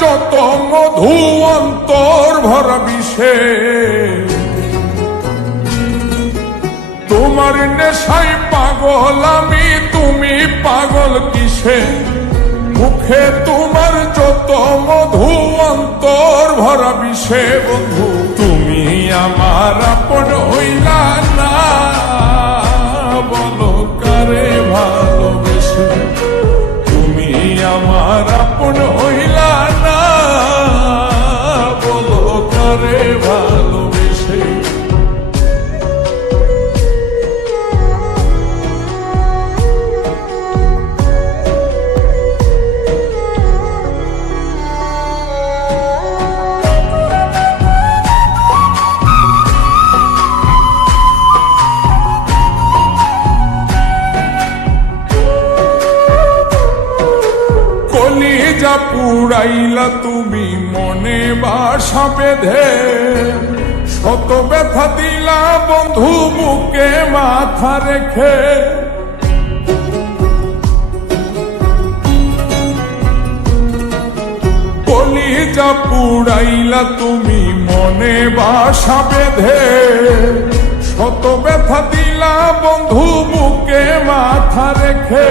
যত মধু অন্তর ভরা বিষে, তোমার নেশায় পাগল আমি, তুমি পাগল কিসে? মুখে তোমার যত মধু অন্তর ভরা বিষে, বন্ধু তুমি আমার আপন হইলা না, বলো কারে ভালোবেসে? তুমি আমার আপন হইলা না, বলো কারে ভালোবেসে? কলিজা পুরাইলা তুমি মনে বাসা বেঁধে, শত ব্যথা দিলা বন্ধু বুকে মাথা রেখে। কলিজা পুরাইলা তুমি মনে বাসা বেঁধে, শত ব্যথা দিলা বন্ধু বুকে মাথা রেখে।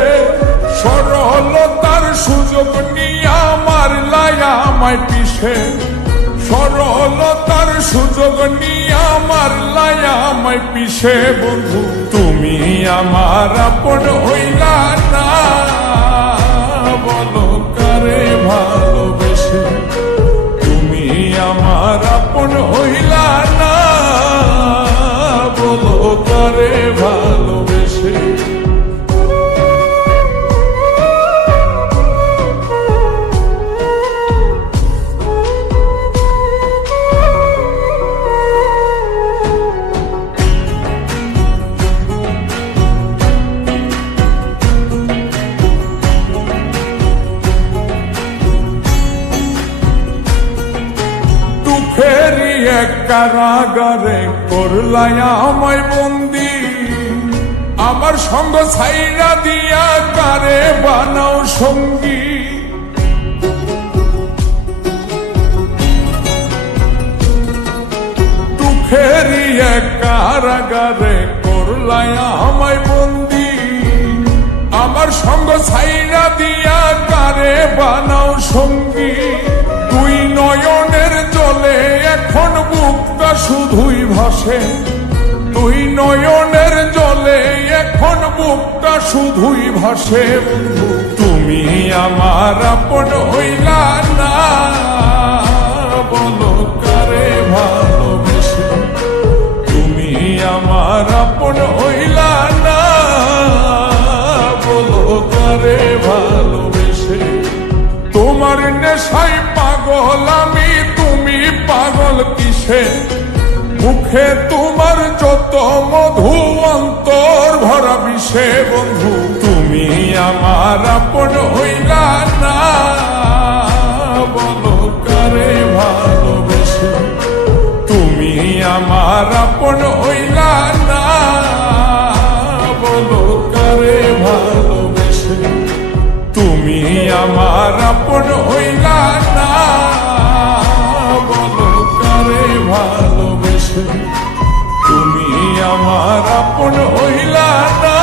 সরলতার সুযোগ নিয়া মারলাই আমায় পিছে, সরলতার সুযোগ নিয়া মারলাই আমায় পিছে, বন্ধু তুমি আমার আপন হইলা না, বলো কারে ভালোবেসে? তুমি আমার আপন হইলা না, বলো কারে ভালোবেসে? ফেরি এক কারাগারে করলাই আমায় বন্দি, আমার সঙ্গ ছাইরা দিয়া কারে বানাও সঙ্গী। দুঃখেরি এক কারাগারে করলাই আমায় বন্দি, আমার সঙ্গ ছাইরা দিয়া কারে বানাও সঙ্গী। দুই নয়নের জলে এখন বুকটা শুধুই ভাসে, দুই নয়নের জলে এখন বুকটা শুধুই ভাসে, বন্ধু তুমি আমার আপন হইলা না, বলো কারে ভালোবেসে? তুমি আমার আপন হইলা না, বলো কারে ভালোবেসে? তোমার নেশায় পাগল আমি, তুমি পাগল কিসে? মুখে তোমার যত মধু অন্তর ভরা বিষে, বন্ধু তুমি আমার আপন হইলা না, বলো কারে ভালোবেসে? তুমি আমার আপন হইলা না, বলো কারে ভালোবেসে? তুমি আমার আপন হইলা না, বলো কারে ভালোবেসে? তুমি আমার আপন হইলা না।